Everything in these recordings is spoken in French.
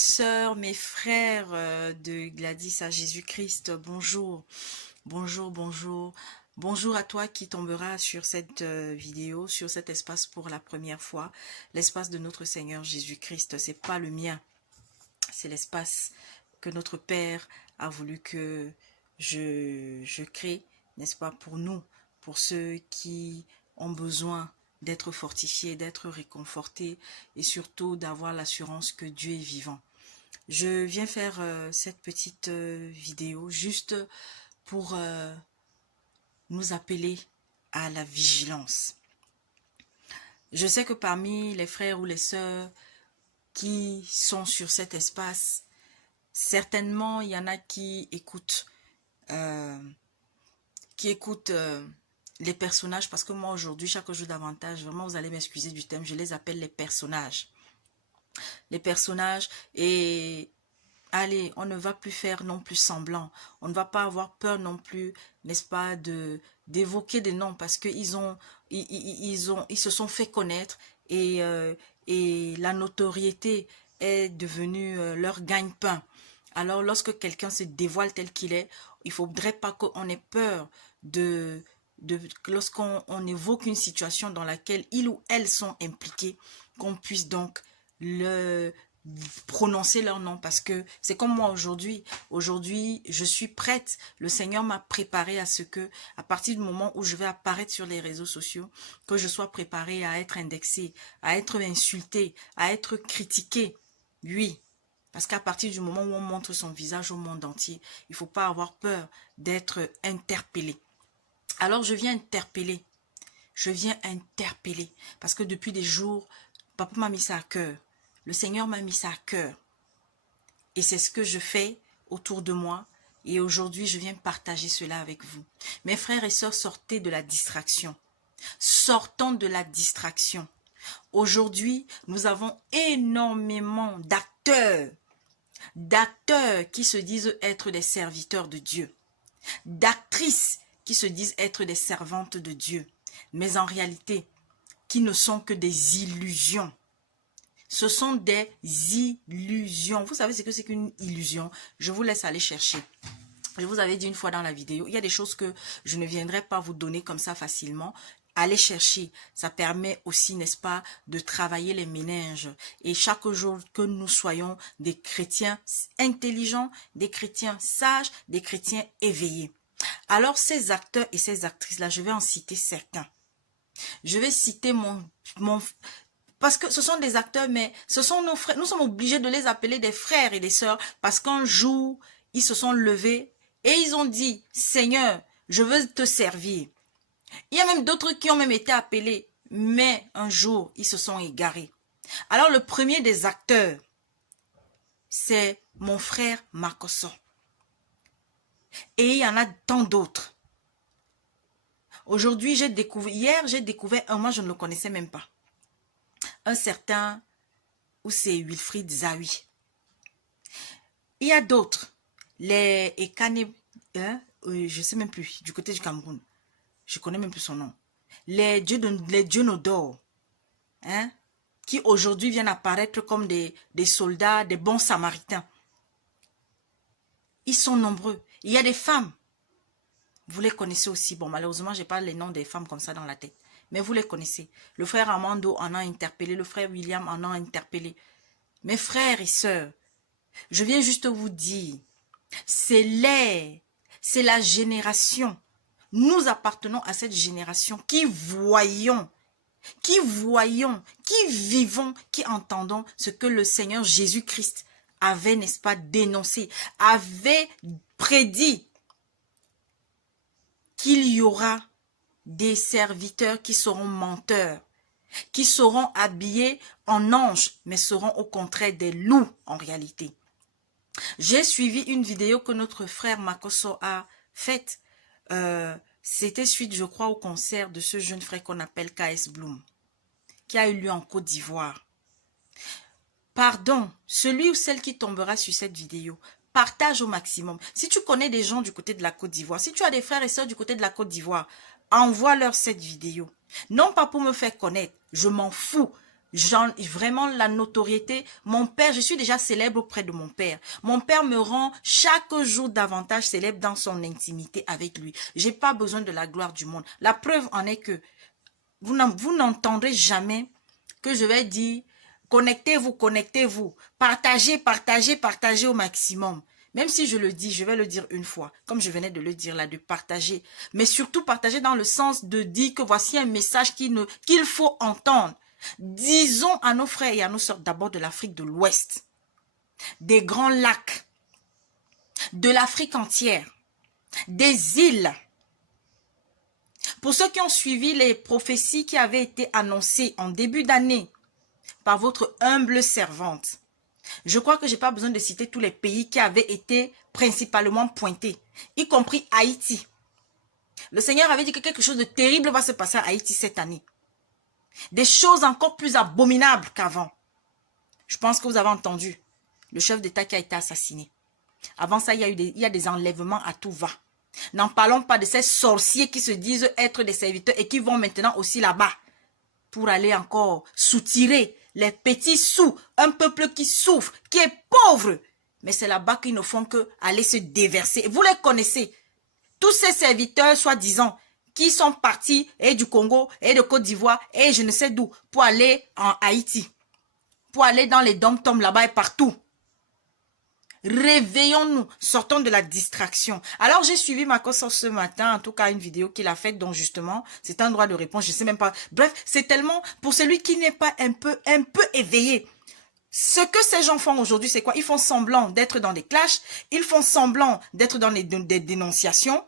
sœurs, mes frères de Gladys à Jésus-Christ, bonjour, bonjour, bonjour. Bonjour à toi qui tombera sur cette vidéo, sur cet espace pour la première fois. L'espace de notre Seigneur Jésus-Christ, c'est pas le mien. C'est l'espace que notre Père a voulu que je crée, n'est-ce pas, pour nous, pour ceux qui ont besoin d'être fortifiés, d'être réconfortés et surtout d'avoir l'assurance que Dieu est vivant. Je viens faire cette petite vidéo juste pour nous appeler à la vigilance. Je sais que parmi les frères ou les sœurs qui sont sur cet espace, certainement il y en a qui écoutent les personnages, parce que moi aujourd'hui, chaque jour davantage, vraiment vous allez m'excuser du thème, je les appelle les personnages. Les personnages, et allez, on ne va plus faire non plus semblant, on ne va pas avoir peur non plus, n'est-ce pas, d'évoquer des noms, parce qu'ils ils se sont fait connaître et la notoriété est devenue leur gagne-pain. Alors lorsque quelqu'un se dévoile tel qu'il est, il ne faudrait pas qu'on ait peur lorsqu'on évoque une situation dans laquelle ils ou elles sont impliqués, qu'on puisse donc prononcer leur nom, parce que c'est comme moi aujourd'hui. Aujourd'hui, je suis prête. Le Seigneur m'a préparé à ce que, à partir du moment où je vais apparaître sur les réseaux sociaux, que je sois préparée à être indexée, à être insultée, à être critiquée. Oui. Parce qu'à partir du moment où on montre son visage au monde entier, il ne faut pas avoir peur d'être interpellé. Alors je viens interpeller. Je viens interpeller. Parce que depuis des jours, papa m'a mis ça à cœur. Le Seigneur m'a mis ça à cœur. Et c'est ce que je fais autour de moi. Et aujourd'hui, je viens partager cela avec vous. Mes frères et sœurs, sortez de la distraction. Sortons de la distraction. Aujourd'hui, nous avons énormément d'acteurs qui se disent être des serviteurs de Dieu, d'actrices qui se disent être des servantes de Dieu, mais en réalité, qui ne sont que des illusions. Ce sont des illusions. Vous savez ce que c'est qu'une illusion? Je vous laisse aller chercher. Je vous avais dit une fois dans la vidéo, il y a des choses que je ne viendrai pas vous donner comme ça facilement. Allez chercher, ça permet aussi, n'est-ce pas, de travailler les méninges. Et chaque jour que nous soyons des chrétiens intelligents, des chrétiens sages, des chrétiens éveillés. Alors ces acteurs et ces actrices-là, je vais en citer certains. Je vais citer parce que ce sont des acteurs, mais ce sont nos frères. Nous sommes obligés de les appeler des frères et des sœurs, parce qu'un jour, ils se sont levés et ils ont dit, Seigneur, je veux te servir. Il y a même d'autres qui ont même été appelés, mais un jour, ils se sont égarés. Alors, le premier des acteurs, c'est mon frère Makoso. Et il y en a tant d'autres. Aujourd'hui, hier, j'ai découvert un, moi je ne le connaissais même pas. Un certain, où c'est Wilfried Zawi. Il y a d'autres, les Ekane, je ne sais même plus, du côté du Cameroun. Je ne connais même plus son nom. Les dieux Nodor, qui aujourd'hui viennent apparaître comme des soldats, des bons samaritains. Ils sont nombreux. Il y a des femmes. Vous les connaissez aussi. Bon, malheureusement, je n'ai pas les noms des femmes comme ça dans la tête. Mais vous les connaissez. Le frère Armando en a interpellé. Le frère William en a interpellé. Mes frères et sœurs, je viens juste vous dire, c'est la génération. Nous appartenons à cette génération qui voyons, qui vivons, qui entendons ce que le Seigneur Jésus-Christ avait, n'est-ce pas, dénoncé, avait prédit qu'il y aura des serviteurs qui seront menteurs, qui seront habillés en anges, mais seront au contraire des loups en réalité. J'ai suivi une vidéo que notre frère Makoso a faite. C'était suite, je crois, au concert de ce jeune frère qu'on appelle KS Bloom, qui a eu lieu en Côte d'Ivoire. Pardon, celui ou celle qui tombera sur cette vidéo, partage au maximum. Si tu connais des gens du côté de la Côte d'Ivoire, si tu as des frères et sœurs du côté de la Côte d'Ivoire, envoie-leur cette vidéo. Non pas pour me faire connaître, je m'en fous. Vraiment la notoriété. Mon père, je suis déjà célèbre auprès de mon père. Mon père me rend chaque jour davantage célèbre dans son intimité avec lui. J'ai pas besoin de la gloire du monde. La preuve en est que vous n'entendrez jamais que je vais dire connectez-vous, connectez-vous, partagez, partagez, partagez au maximum. Même si je le dis, je vais le dire une fois, comme je venais de le dire là, de partager. Mais surtout partager dans le sens de dire que voici un message qu'il faut entendre. Disons à nos frères et à nos sœurs d'abord de l'Afrique de l'Ouest, des grands lacs, de l'Afrique entière, des îles. Pour ceux qui ont suivi les prophéties qui avaient été annoncées en début d'année par votre humble servante, je crois que je n'ai pas besoin de citer tous les pays qui avaient été principalement pointés, y compris Haïti. Le Seigneur avait dit que quelque chose de terrible va se passer à Haïti cette année. Des choses encore plus abominables qu'avant. Je pense que vous avez entendu le chef d'État qui a été assassiné. Avant ça, il y a des enlèvements à tout va. N'en parlons pas de ces sorciers qui se disent être des serviteurs et qui vont maintenant aussi là-bas pour aller encore soutirer les petits sous, un peuple qui souffre, qui est pauvre. Mais c'est là-bas qu'ils ne font que aller se déverser. Vous les connaissez. Tous ces serviteurs, soi-disant, qui sont partis et du Congo et de Côte d'Ivoire et je ne sais d'où pour aller en Haïti, pour aller dans les dom-toms là-bas et partout. Réveillons-nous, sortons de la distraction. Alors j'ai suivi Marcos ce matin, en tout cas une vidéo qu'il a faite dont justement c'est un droit de réponse, je sais même pas. Bref, c'est tellement pour celui qui n'est pas un peu éveillé. Ce que ces gens font aujourd'hui, c'est quoi? Ils font semblant d'être dans des clashs, ils font semblant d'être dans des dénonciations.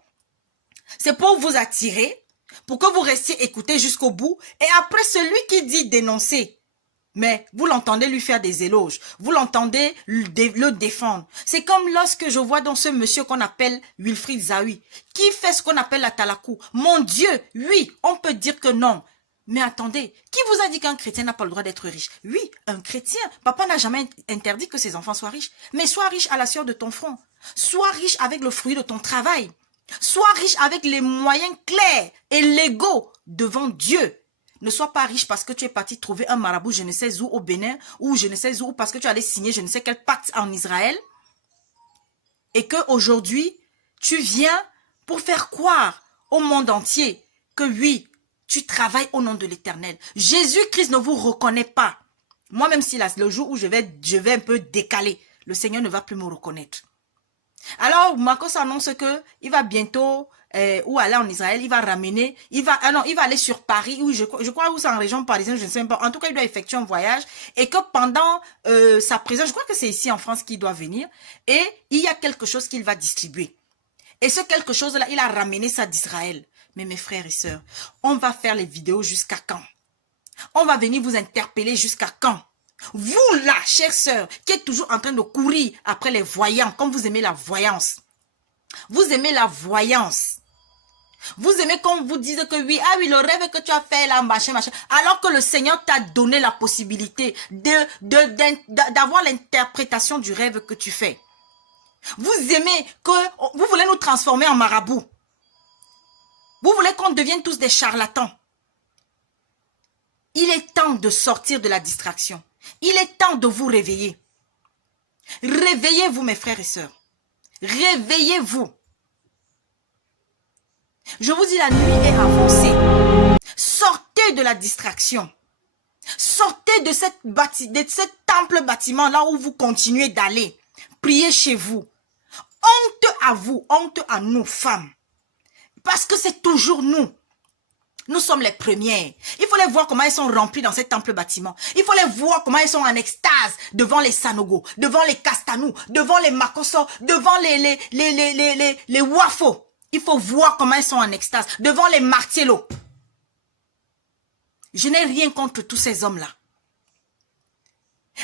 C'est pour vous attirer, pour que vous restiez écoutés jusqu'au bout. Et après, celui qui dit dénoncer, mais vous l'entendez lui faire des éloges. Vous l'entendez le défendre. C'est comme lorsque je vois dans ce monsieur qu'on appelle Wilfried Zawi, qui fait ce qu'on appelle la talakou. Mon Dieu, oui, on peut dire que non. Mais attendez, qui vous a dit qu'un chrétien n'a pas le droit d'être riche? Oui, un chrétien. Papa n'a jamais interdit que ses enfants soient riches. Mais sois riche à la sueur de ton front. Sois riche avec le fruit de ton travail. Sois riche avec les moyens clairs et légaux devant Dieu. Ne sois pas riche parce que tu es parti trouver un marabout je ne sais où au Bénin ou je ne sais où parce que tu allais signer je ne sais quel pacte en Israël et que aujourd'hui tu viens pour faire croire au monde entier que oui, tu travailles au nom de l'Éternel. Jésus-Christ ne vous reconnaît pas. Moi même si le jour où je vais un peu décaler, le Seigneur ne va plus me reconnaître. Alors, Marcos annonce que il va bientôt ou aller en Israël, il va ramener, il va aller sur Paris, ou je crois où c'est en région parisienne, je ne sais même pas. En tout cas, il doit effectuer un voyage et que pendant sa présence, je crois que c'est ici en France qu'il doit venir et il y a quelque chose qu'il va distribuer. Et ce quelque chose-là, il a ramené ça d'Israël. Mais mes frères et sœurs, on va faire les vidéos jusqu'à quand? On va venir vous interpeller jusqu'à quand? Vous là, chère sœur, qui êtes toujours en train de courir après les voyants, comme vous aimez la voyance. Vous aimez la voyance. Vous aimez qu'on vous dise que oui, ah oui, le rêve que tu as fait là, machin, machin. Alors que le Seigneur t'a donné la possibilité d'avoir l'interprétation du rêve que tu fais. Vous aimez que, vous voulez nous transformer en marabouts. Vous voulez qu'on devienne tous des charlatans. Il est temps de sortir de la distraction. Il est temps de vous réveiller. Réveillez-vous, mes frères et sœurs. Réveillez-vous. Je vous dis, la nuit est avancée. Sortez de la distraction. Sortez de cet temple bâtiment là où vous continuez d'aller. Priez chez vous. Honte à vous, honte à nous, femmes. Parce que c'est toujours nous. Nous sommes les premières. Il faut les voir comment elles sont remplies dans ces temples bâtiments. Il faut les voir comment elles sont en extase devant les Sanogo, devant les Castanou, devant les Makoso, devant les Wafo. Il faut voir comment elles sont en extase devant les Martiello. Je n'ai rien contre tous ces hommes-là.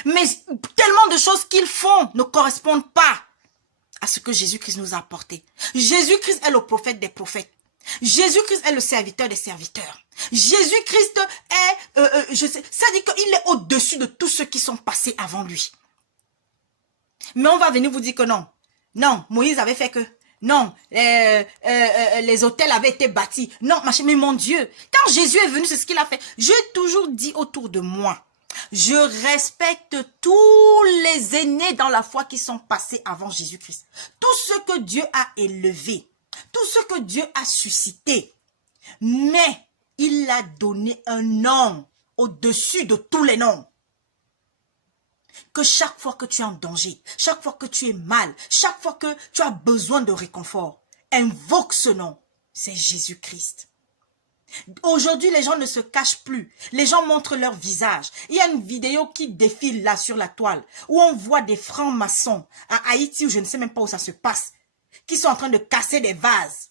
Mais tellement de choses qu'ils font ne correspondent pas à ce que Jésus-Christ nous a apporté. Jésus-Christ est le prophète des prophètes. Jésus-Christ est le serviteur des serviteurs. Jésus-Christ est, ça dit qu'il est au-dessus de tous ceux qui sont passés avant lui. Mais on va venir vous dire que non. Non, Moïse avait fait que. Non, les hôtels avaient été bâtis. Non, machin, mais mon Dieu, quand Jésus est venu, c'est ce qu'il a fait. J'ai toujours dit autour de moi Je respecte tous les aînés dans la foi qui sont passés avant Jésus-Christ. Tout ce que Dieu a élevé, tout ce que Dieu a suscité. Mais il a donné un nom au-dessus de tous les noms. Que chaque fois que tu es en danger, chaque fois que tu es mal, chaque fois que tu as besoin de réconfort, invoque ce nom. C'est Jésus-Christ. Aujourd'hui, les gens ne se cachent plus. Les gens montrent leur visage. Il y a une vidéo qui défile là sur la toile où on voit des francs-maçons à Haïti, où je ne sais même pas où ça se passe, qui sont en train de casser des vases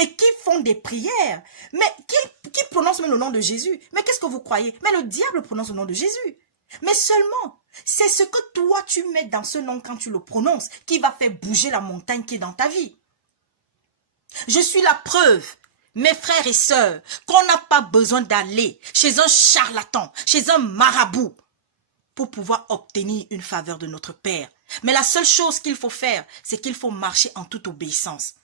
et qui font des prières. Mais qui prononcent même le nom de Jésus? Mais qu'est-ce que vous croyez? Mais le diable prononce le nom de Jésus. Mais seulement, c'est ce que toi tu mets dans ce nom quand tu le prononces qui va faire bouger la montagne qui est dans ta vie. Je suis la preuve, mes frères et sœurs, qu'on n'a pas besoin d'aller chez un charlatan, chez un marabout, pour pouvoir obtenir une faveur de notre Père. Mais la seule chose qu'il faut faire, c'est qu'il faut marcher en toute obéissance.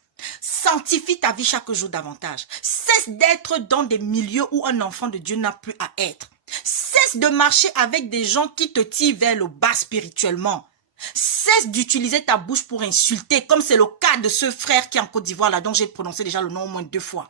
Sanctifie ta vie chaque jour davantage. Cesse d'être dans des milieux où un enfant de Dieu n'a plus à être. Cesse de marcher avec des gens qui te tirent vers le bas spirituellement. Cesse d'utiliser ta bouche pour insulter, comme c'est le cas de ce frère qui est en Côte d'Ivoire, là, dont j'ai prononcé déjà le nom au moins 2 fois.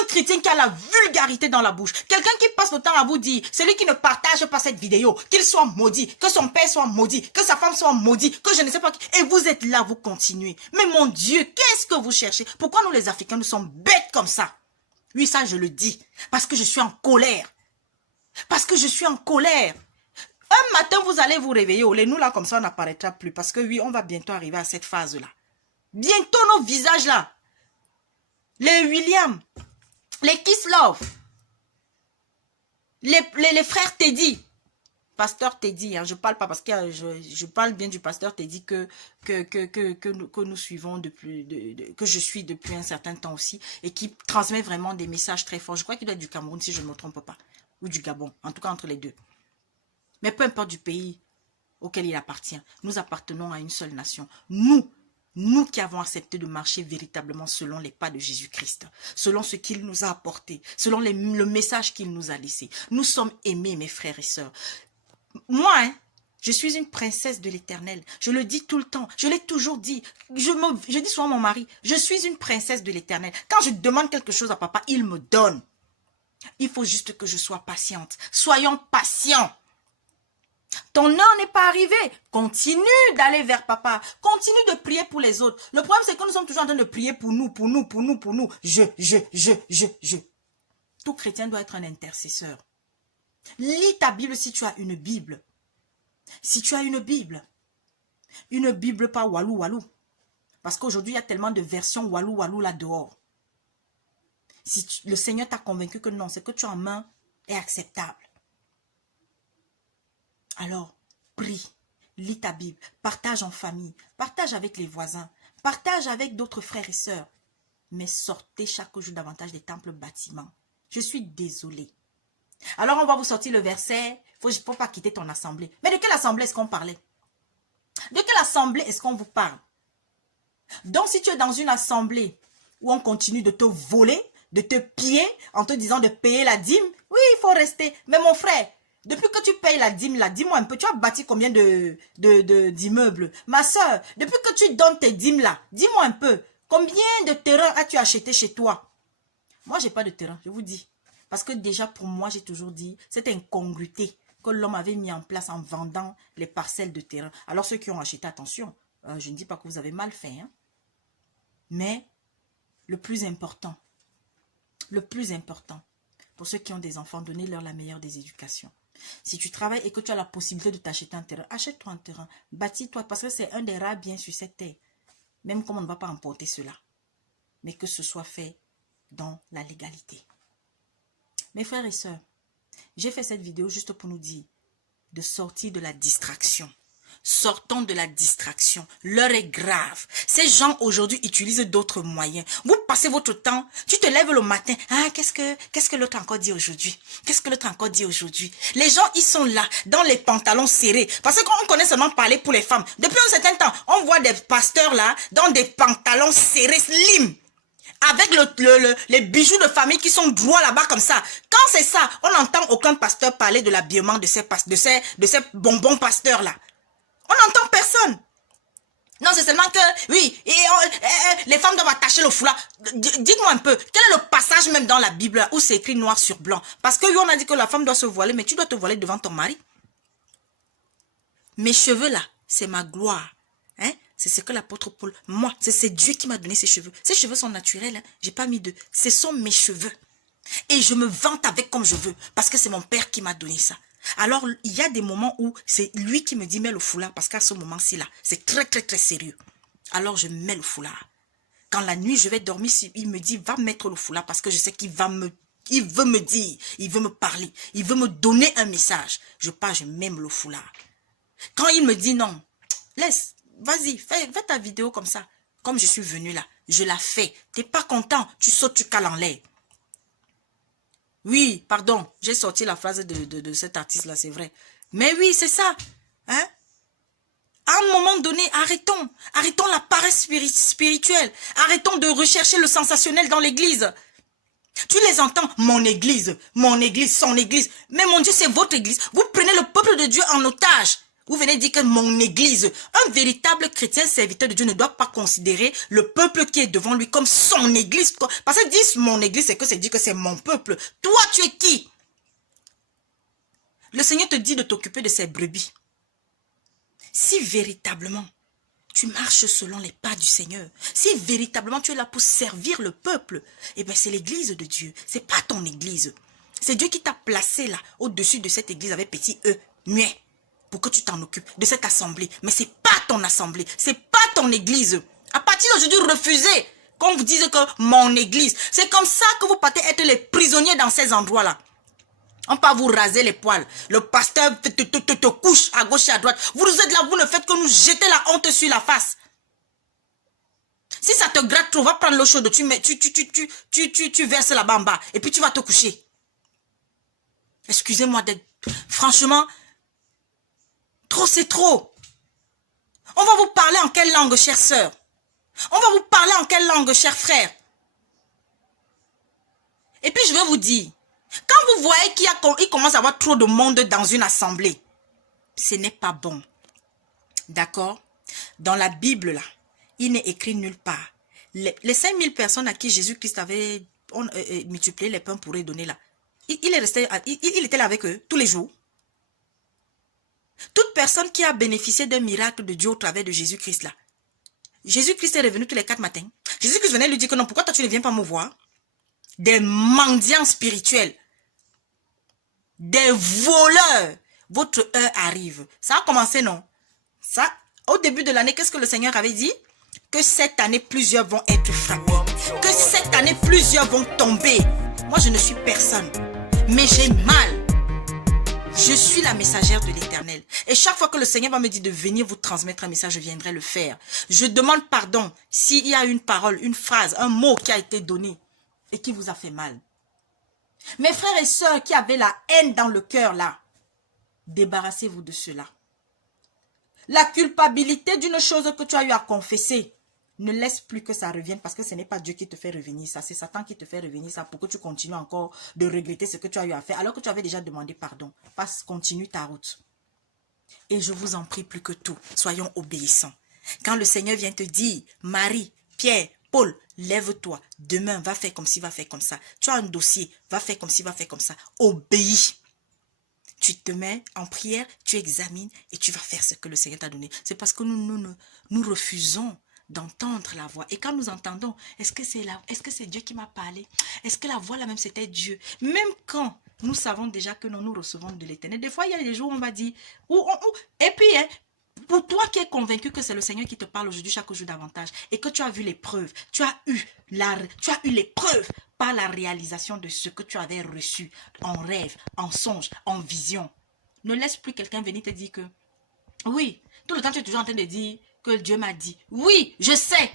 Un chrétien qui a la vulgarité dans la bouche. Quelqu'un qui passe le temps à vous dire, celui qui ne partage pas cette vidéo, qu'il soit maudit, que son père soit maudit, que sa femme soit maudite, que je ne sais pas qui. Et vous êtes là, vous continuez. Mais mon Dieu, qu'est-ce que vous cherchez? Pourquoi nous les Africains, nous sommes bêtes comme ça? Oui, ça je le dis. Parce que je suis en colère. Parce que je suis en colère. Un matin, vous allez vous réveiller. Oh, les nous là, comme ça, on n'apparaîtra plus. Parce que oui, on va bientôt arriver à cette phase-là. Bientôt, nos visages là. Les William, les Kisslove, les frères Teddy. Pasteur Teddy, hein, je parle pas parce que je parle bien du pasteur Teddy que nous suivons depuis, que je suis depuis un certain temps aussi et qui transmet vraiment des messages très forts. Je crois qu'il doit être du Cameroun si je ne me trompe pas. Ou du Gabon, en tout cas entre les deux. Mais peu importe du pays auquel il appartient, nous appartenons à une seule nation. Nous qui avons accepté de marcher véritablement selon les pas de Jésus-Christ, selon ce qu'il nous a apporté, selon le message qu'il nous a laissé. Nous sommes aimés, mes frères et sœurs. Moi, je suis une princesse de l'Éternel. Je le dis tout le temps. Je l'ai toujours dit. Je dis souvent à mon mari, je suis une princesse de l'Éternel. Quand je demande quelque chose à papa, il me donne. Il faut juste que je sois patiente. Soyons patients. Ton heure n'est pas arrivée. Continue d'aller vers papa. Continue de prier pour les autres. Le problème, c'est que nous sommes toujours en train de prier pour nous, pour nous, pour nous, pour nous. Je. Tout chrétien doit être un intercesseur. Lis ta Bible si tu as une Bible. Si tu as une Bible pas walou walou. Parce qu'aujourd'hui, il y a tellement de versions walou walou là dehors. Si le Seigneur t'a convaincu que non, c'est que tu as en main est acceptable. Alors, prie, lis ta Bible, partage en famille, partage avec les voisins, partage avec d'autres frères et sœurs. Mais sortez chaque jour davantage des temples bâtiments. Je suis désolée. Alors, on va vous sortir le verset, il ne faut pas quitter ton assemblée. Mais de quelle assemblée est-ce qu'on parlait? De quelle assemblée est-ce qu'on vous parle? Donc, si tu es dans une assemblée où on continue de te voler, de te piller, en te disant de payer la dîme, oui, il faut rester. Mais mon frère, depuis que tu payes la dîme là, dis-moi un peu, tu as bâti combien d'immeubles? Ma soeur, depuis que tu donnes tes dîmes là, dis-moi un peu, combien de terrain as-tu acheté chez toi? Moi, j'ai pas de terrain, je vous dis. Parce que déjà, pour moi, j'ai toujours dit, cette incongruité que l'homme avait mis en place en vendant les parcelles de terrain. Alors, ceux qui ont acheté, attention, je ne dis pas que vous avez mal fait, hein. Mais, le plus important, pour ceux qui ont des enfants, donnez-leur la meilleure des éducations. Si tu travailles et que tu as la possibilité de t'acheter un terrain, achète-toi un terrain, bâtis-toi, parce que c'est un des rares biens sur cette terre. Même comme on ne va pas emporter cela. Mais que ce soit fait dans la légalité. Mes frères et sœurs, j'ai fait cette vidéo juste pour nous dire de sortir de la distraction. Sortons de la distraction. L'heure est grave. Ces gens aujourd'hui utilisent d'autres moyens. Vous passez votre temps, tu te lèves le matin. Ah, qu'est-ce que l'autre a encore dit aujourd'hui? Qu'est-ce que l'autre a encore dit aujourd'hui? Les gens, ils sont là, dans les pantalons serrés. Parce qu'on connaît seulement parler pour les femmes. Depuis un certain temps, on voit des pasteurs là, dans des pantalons serrés, slim. avec les bijoux de famille qui sont droits là-bas comme ça. Quand c'est ça, on n'entend aucun pasteur parler de l'habillement de ces bonbons pasteurs-là. On n'entend personne. Non, c'est seulement que, oui, les femmes doivent attacher le foulard. Dites-moi un peu, quel est le passage même dans la Bible là, où c'est écrit noir sur blanc? Parce que oui, on a dit que la femme doit se voiler, mais tu dois te voiler devant ton mari. Mes cheveux là, c'est ma gloire. Hein? C'est ce que l'apôtre Paul, moi, c'est Dieu qui m'a donné ces cheveux. Ces cheveux sont naturels, hein? J'ai pas mis de, ce sont mes cheveux. Et je me vante avec comme je veux, parce que c'est mon père qui m'a donné ça. Alors, il y a des moments où c'est lui qui me dit, mets le foulard, parce qu'à ce moment-ci là, c'est très très très sérieux. Alors, je mets le foulard. Quand la nuit, je vais dormir, il me dit, va mettre le foulard, parce que je sais qu'il va il veut me dire, il veut me parler, il veut me donner un message. Je pars, je mets le foulard. Quand il me dit non, laisse, vas-y, fais ta vidéo comme ça. Comme je suis venu là, je la fais. T'es pas content, tu sautes, tu cales en l'air. Oui, pardon, j'ai sorti la phrase de cet artiste-là, c'est vrai. Mais oui, c'est ça. Hein? À un moment donné, arrêtons la paresse spirituelle. Arrêtons de rechercher le sensationnel dans l'église. Tu les entends, mon église, son église. Mais mon Dieu, c'est votre église. Vous prenez le peuple de Dieu en otage. Vous venez dire que mon église, un véritable chrétien serviteur de Dieu ne doit pas considérer le peuple qui est devant lui comme son église. Parce que dire mon église, c'est dire que c'est mon peuple. Toi, tu es qui? Le Seigneur te dit de t'occuper de ses brebis. Si véritablement tu marches selon les pas du Seigneur, si véritablement tu es là pour servir le peuple, eh bien c'est l'église de Dieu. C'est pas ton église. C'est Dieu qui t'a placé là, au-dessus de cette église avec petit E, muet, pour que tu t'en occupes de cette assemblée. Mais c'est pas ton assemblée, c'est pas ton église. À partir d'aujourd'hui, refusez qu'on vous dise que mon église. C'est comme ça que vous partez être les prisonniers dans ces endroits-là. On peut vous raser les poils. Le pasteur te couche à gauche et à droite. Vous êtes là, vous ne faites que nous jeter la honte sur la face. Si ça te gratte trop, va prendre l'eau chaude, tu verses là-bas en bas. Et puis tu vas te coucher. Excusez-moi d'être... Franchement, trop c'est trop. On va vous parler en quelle langue, chère sœur? On va vous parler en quelle langue, cher frère? Et puis je vais vous dire, quand vous voyez qu'il commence à y avoir trop de monde dans une assemblée, ce n'est pas bon. D'accord? Dans la Bible, là, il n'est écrit nulle part. Les 5000 personnes à qui Jésus-Christ avait multiplié les pains pour les donner là, il était là avec eux tous les jours. Toute personne qui a bénéficié d'un miracle de Dieu au travers de Jésus-Christ là, Jésus-Christ est revenu tous les 4 matins. Jésus-Christ venait lui dire que non, pourquoi toi tu ne viens pas me voir? Des mendiants spirituels, des voleurs, votre heure arrive. Ça a commencé, non? Ça, au début de l'année, qu'est-ce que le Seigneur avait dit? Que cette année, plusieurs vont être frappés. Que cette année, plusieurs vont tomber. Moi, je ne suis personne, mais j'ai mal. Je suis la messagère de l'Éternel. Et chaque fois que le Seigneur va me dire de venir vous transmettre un message, je viendrai le faire. Je demande pardon s'il y a une parole, une phrase, un mot qui a été donné et qui vous a fait mal. Mes frères et sœurs qui avaient la haine dans le cœur là, débarrassez-vous de cela. La culpabilité d'une chose que tu as eu à confesser, ne laisse plus que ça revienne parce que ce n'est pas Dieu qui te fait revenir ça, c'est Satan qui te fait revenir ça pour que tu continues encore de regretter ce que tu as eu à faire alors que tu avais déjà demandé pardon. Continue ta route. Et je vous en prie plus que tout, soyons obéissants. Quand le Seigneur vient te dire, Marie, Pierre, Paul, lève-toi, demain, va faire comme ci, va faire comme ça. Tu as un dossier, va faire comme ci, va faire comme ça. Obéis. Tu te mets en prière, tu examines et tu vas faire ce que le Seigneur t'a donné. C'est parce que nous refusons d'entendre la voix. Et quand nous entendons, est-ce que c'est Dieu qui m'a parlé? Est-ce que la voix là même c'était Dieu? Même quand nous savons déjà que nous recevons de l'Éternel. Des fois, il y a des jours où on va dire, et puis, hein, pour toi qui es convaincu que c'est le Seigneur qui te parle aujourd'hui chaque jour davantage et que tu as vu les preuves, tu as eu les preuves par la réalisation de ce que tu avais reçu en rêve, en songe, en vision. Ne laisse plus quelqu'un venir te dire que oui, tout le temps tu es toujours en train de dire que Dieu m'a dit. Oui, je sais,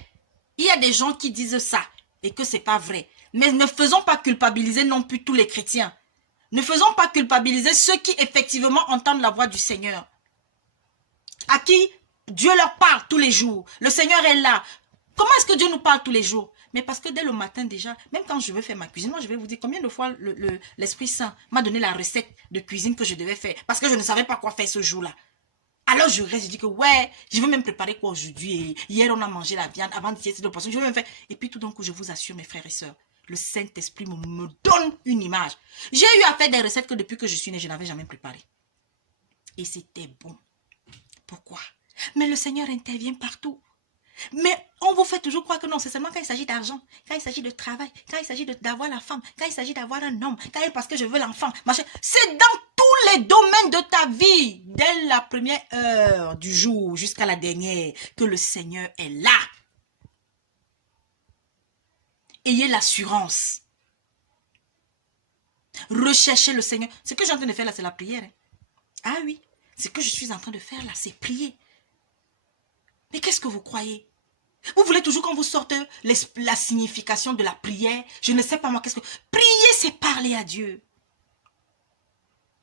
il y a des gens qui disent ça et que c'est pas vrai. Mais ne faisons pas culpabiliser non plus tous les chrétiens. Ne faisons pas culpabiliser ceux qui effectivement entendent la voix du Seigneur. À qui Dieu leur parle tous les jours. Le Seigneur est là. Comment est-ce que Dieu nous parle tous les jours? Mais parce que dès le matin déjà, même quand je veux faire ma cuisine, moi je vais vous dire combien de fois l'Esprit Saint m'a donné la recette de cuisine que je devais faire. Parce que je ne savais pas quoi faire ce jour-là. Alors je reste, je dis que ouais, je vais même préparer quoi aujourd'hui. Hier on a mangé la viande, avant d'hier c'est de poisson, je vais même faire. Et puis tout d'un coup, je vous assure mes frères et sœurs, le Saint-Esprit me donne une image. J'ai eu à faire des recettes que depuis que je suis née, je n'avais jamais préparées. Et c'était bon. Pourquoi? Mais le Seigneur intervient partout. Mais on vous fait toujours croire que non, c'est seulement quand il s'agit d'argent, quand il s'agit de travail, quand il s'agit d'avoir la femme, quand il s'agit d'avoir un homme, parce que je veux l'enfant. C'est dans tous les domaines de ta vie, dès la première heure du jour jusqu'à la dernière, que le Seigneur est là. Ayez l'assurance. Recherchez le Seigneur. Ce que je suis en train de faire là, c'est la prière. Hein. Ah oui, ce que je suis en train de faire là, c'est prier. Mais qu'est-ce que vous croyez? Vous voulez toujours qu'on vous sorte la signification de la prière? Je ne sais pas moi, qu'est-ce que... Prier, c'est parler à Dieu.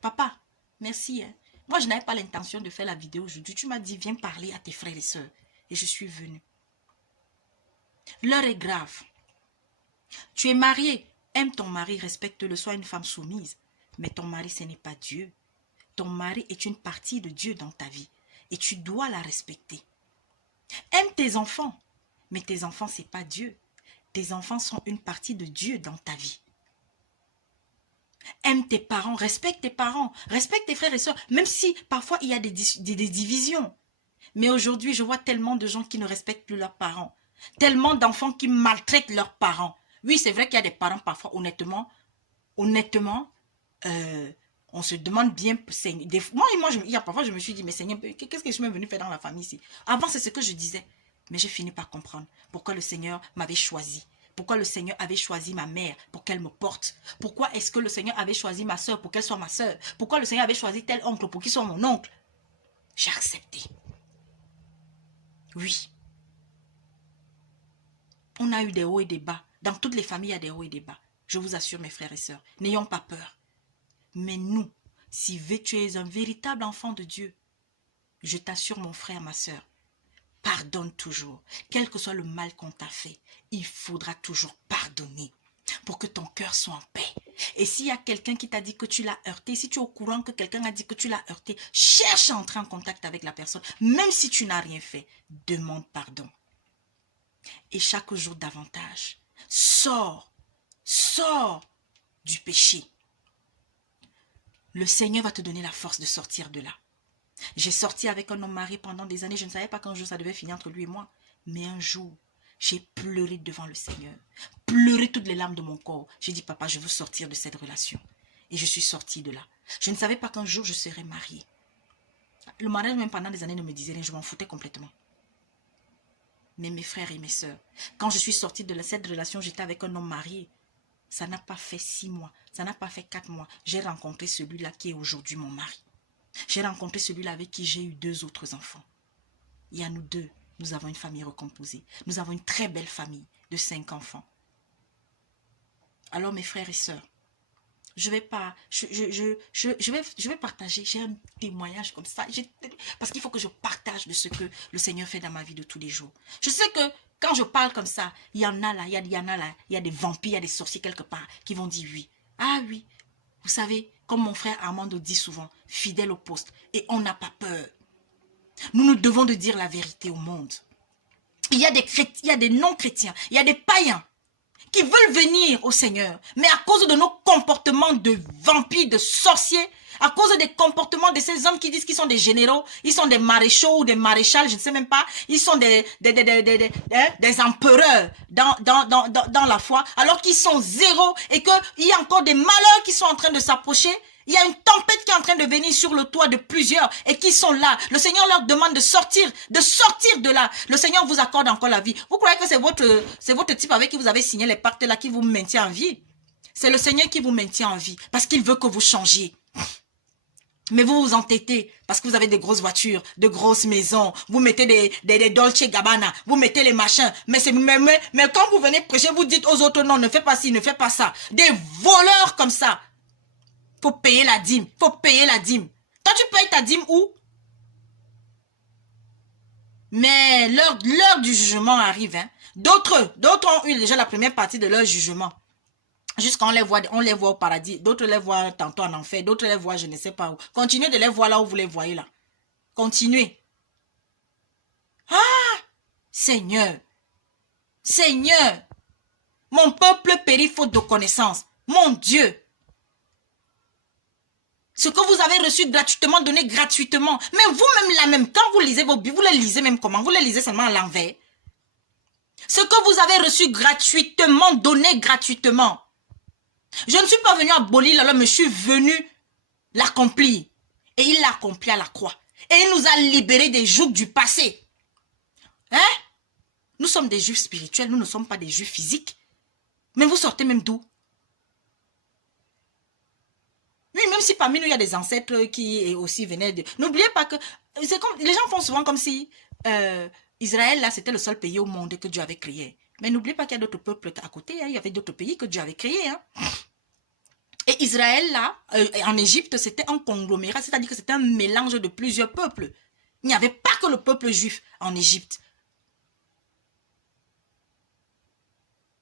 Papa, merci. Hein. Moi, je n'avais pas l'intention de faire la vidéo aujourd'hui. Tu m'as dit, viens parler à tes frères et sœurs. Et je suis venue. L'heure est grave. Tu es marié. Aime ton mari, respecte-le, sois une femme soumise. Mais ton mari, ce n'est pas Dieu. Ton mari est une partie de Dieu dans ta vie. Et tu dois la respecter. Aime tes enfants, mais tes enfants, ce n'est pas Dieu. Tes enfants sont une partie de Dieu dans ta vie. Aime tes parents, respecte tes frères et sœurs, même si parfois il y a des divisions. Mais aujourd'hui, je vois tellement de gens qui ne respectent plus leurs parents. Tellement d'enfants qui maltraitent leurs parents. Oui, c'est vrai qu'il y a des parents parfois, honnêtement, on se demande bien, parfois je me suis dit, mais Seigneur, qu'est-ce que je suis venu faire dans la famille ici? Avant, c'est ce que je disais. Mais j'ai fini par comprendre pourquoi le Seigneur m'avait choisi. Pourquoi le Seigneur avait choisi ma mère pour qu'elle me porte. Pourquoi est-ce que le Seigneur avait choisi ma soeur pour qu'elle soit ma soeur. Pourquoi le Seigneur avait choisi tel oncle pour qu'il soit mon oncle. J'ai accepté. Oui. On a eu des hauts et des bas. Dans toutes les familles, il y a des hauts et des bas. Je vous assure, mes frères et sœurs, n'ayons pas peur. Mais nous, si tu es un véritable enfant de Dieu, je t'assure mon frère, ma soeur, pardonne toujours. Quel que soit le mal qu'on t'a fait, il faudra toujours pardonner pour que ton cœur soit en paix. Et s'il y a quelqu'un qui t'a dit que tu l'as heurté, si tu es au courant que quelqu'un a dit que tu l'as heurté, cherche à entrer en contact avec la personne. Même si tu n'as rien fait, demande pardon. Et chaque jour davantage, sors du péché. Le Seigneur va te donner la force de sortir de là. J'ai sorti avec un homme marié pendant des années. Je ne savais pas qu'un jour ça devait finir entre lui et moi. Mais un jour, j'ai pleuré devant le Seigneur. Pleuré toutes les larmes de mon corps. J'ai dit, papa, je veux sortir de cette relation. Et je suis sortie de là. Je ne savais pas qu'un jour je serais mariée. Le mariage, même pendant des années, ne me disait rien. Je m'en foutais complètement. Mais mes frères et mes sœurs, quand je suis sortie de cette relation, j'étais avec un homme marié. Ça n'a pas fait 6 mois, ça n'a pas fait 4 mois. J'ai rencontré celui-là qui est aujourd'hui mon mari. J'ai rencontré celui-là avec qui j'ai eu 2 autres enfants. Il y a nous 2, nous avons une famille recomposée. Nous avons une très belle famille de 5 enfants. Alors mes frères et sœurs, je vais partager, j'ai un témoignage comme ça. Parce qu'il faut que je partage de ce que le Seigneur fait dans ma vie de tous les jours. Je sais que quand je parle comme ça, il y en a là, il y a des vampires, il y a des sorciers quelque part qui vont dire oui. Ah oui, vous savez, comme mon frère Armando dit souvent, fidèle au poste. Et on n'a pas peur. Nous devons de dire la vérité au monde. Il y a des non-chrétiens, il y a des païens qui veulent venir au Seigneur, mais à cause de nos comportements de vampires, de sorciers, à cause des comportements de ces hommes qui disent qu'ils sont des généraux, ils sont des maréchaux ou des maréchals, je ne sais même pas, ils sont des empereurs dans la foi, alors qu'ils sont zéro et qu'il y a encore des malheurs qui sont en train de s'approcher. Il y a une tempête qui est en train de venir sur le toit de plusieurs et qui sont là. Le Seigneur leur demande de sortir de là. Le Seigneur vous accorde encore la vie. Vous croyez que c'est votre type avec qui vous avez signé les pactes là qui vous maintient en vie? C'est le Seigneur qui vous maintient en vie parce qu'il veut que vous changiez. Mais vous vous entêtez parce que vous avez des grosses voitures, de grosses maisons. Vous mettez des Dolce Gabbana, vous mettez les machins. Mais quand vous venez prêcher, vous dites aux autres non, ne fais pas ci, ne fais pas ça. Des voleurs comme ça. Faut payer la dîme. Faut payer la dîme. Toi, tu payes ta dîme où? Mais l'heure du jugement arrive. Hein. D'autres ont eu déjà la première partie de leur jugement. Jusqu'à on les voit au paradis. D'autres les voient tantôt en enfer. D'autres les voient je ne sais pas où. Continuez de les voir là où vous les voyez là. Continuez. Ah! Seigneur. Seigneur. Mon peuple périt faute de connaissance. Mon Dieu. Ce que vous avez reçu gratuitement, donné gratuitement. Mais vous-même là même, quand vous lisez vos Bibles, vous les lisez même comment? Vous les lisez seulement à l'envers. Ce que vous avez reçu gratuitement, donné gratuitement. Je ne suis pas venu abolir la loi, mais je suis venu l'accomplir. Et il l'a accompli à la croix. Et il nous a libérés des jougs du passé. Hein? Nous sommes des juifs spirituels, nous ne sommes pas des juifs physiques. Mais vous sortez même d'où? Oui, même si parmi nous, il y a des ancêtres qui aussi venaient de... N'oubliez pas que... Comme, les gens font souvent comme si Israël, là, c'était le seul pays au monde que Dieu avait créé. Mais n'oubliez pas qu'il y a d'autres peuples à côté. Hein, il y avait d'autres pays que Dieu avait créés. Hein. Et Israël, là, en Égypte, c'était un conglomérat. C'est-à-dire que c'était un mélange de plusieurs peuples. Il n'y avait pas que le peuple juif en Égypte.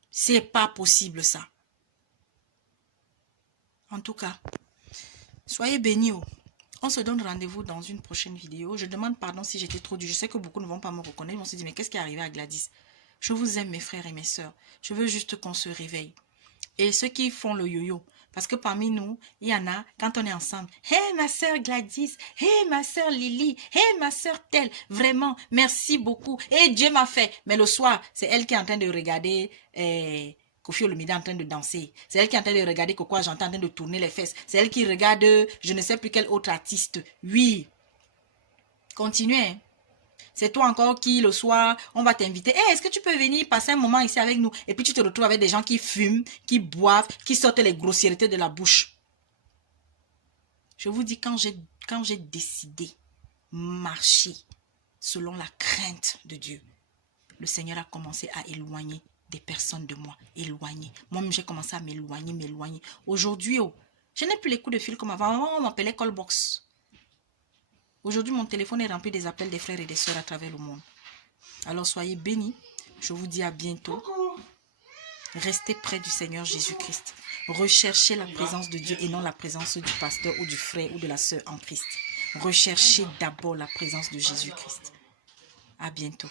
C'est pas possible, ça. En tout cas... Soyez bénis. On se donne rendez-vous dans une prochaine vidéo. Je demande pardon si j'étais trop dur. Je sais que beaucoup ne vont pas me reconnaître. Ils vont se dire, mais qu'est-ce qui est arrivé à Gladys? Je vous aime, mes frères et mes sœurs. Je veux juste qu'on se réveille. Et ceux qui font le yo-yo, parce que parmi nous, il y en a, quand on est ensemble, « Hey, ma sœur Gladys, hey, ma sœur Lily, hey, ma sœur telle, vraiment, merci beaucoup. Et Dieu m'a fait. » Mais le soir, c'est elle qui est en train de regarder... Kofi Olomide en train de danser. C'est elle qui est en train de regarder Coco J'entends en train de tourner les fesses. C'est elle qui regarde je ne sais plus quel autre artiste. Oui. Continuez. C'est toi encore qui, le soir, on va t'inviter. Hey, est-ce que tu peux venir passer un moment ici avec nous? Et puis tu te retrouves avec des gens qui fument, qui boivent, qui sortent les grossièretés de la bouche. Je vous dis, quand j'ai décidé marcher selon la crainte de Dieu, le Seigneur a commencé à éloigner des personnes de moi, éloignées. Moi-même, j'ai commencé à m'éloigner. Aujourd'hui, je n'ai plus les coups de fil comme avant. Avant, on m'appelait callbox. Aujourd'hui, mon téléphone est rempli des appels des frères et des sœurs à travers le monde. Alors, soyez bénis. Je vous dis à bientôt. Restez près du Seigneur Jésus-Christ. Recherchez la présence de Dieu et non la présence du pasteur ou du frère ou de la sœur en Christ. Recherchez d'abord la présence de Jésus-Christ. À bientôt.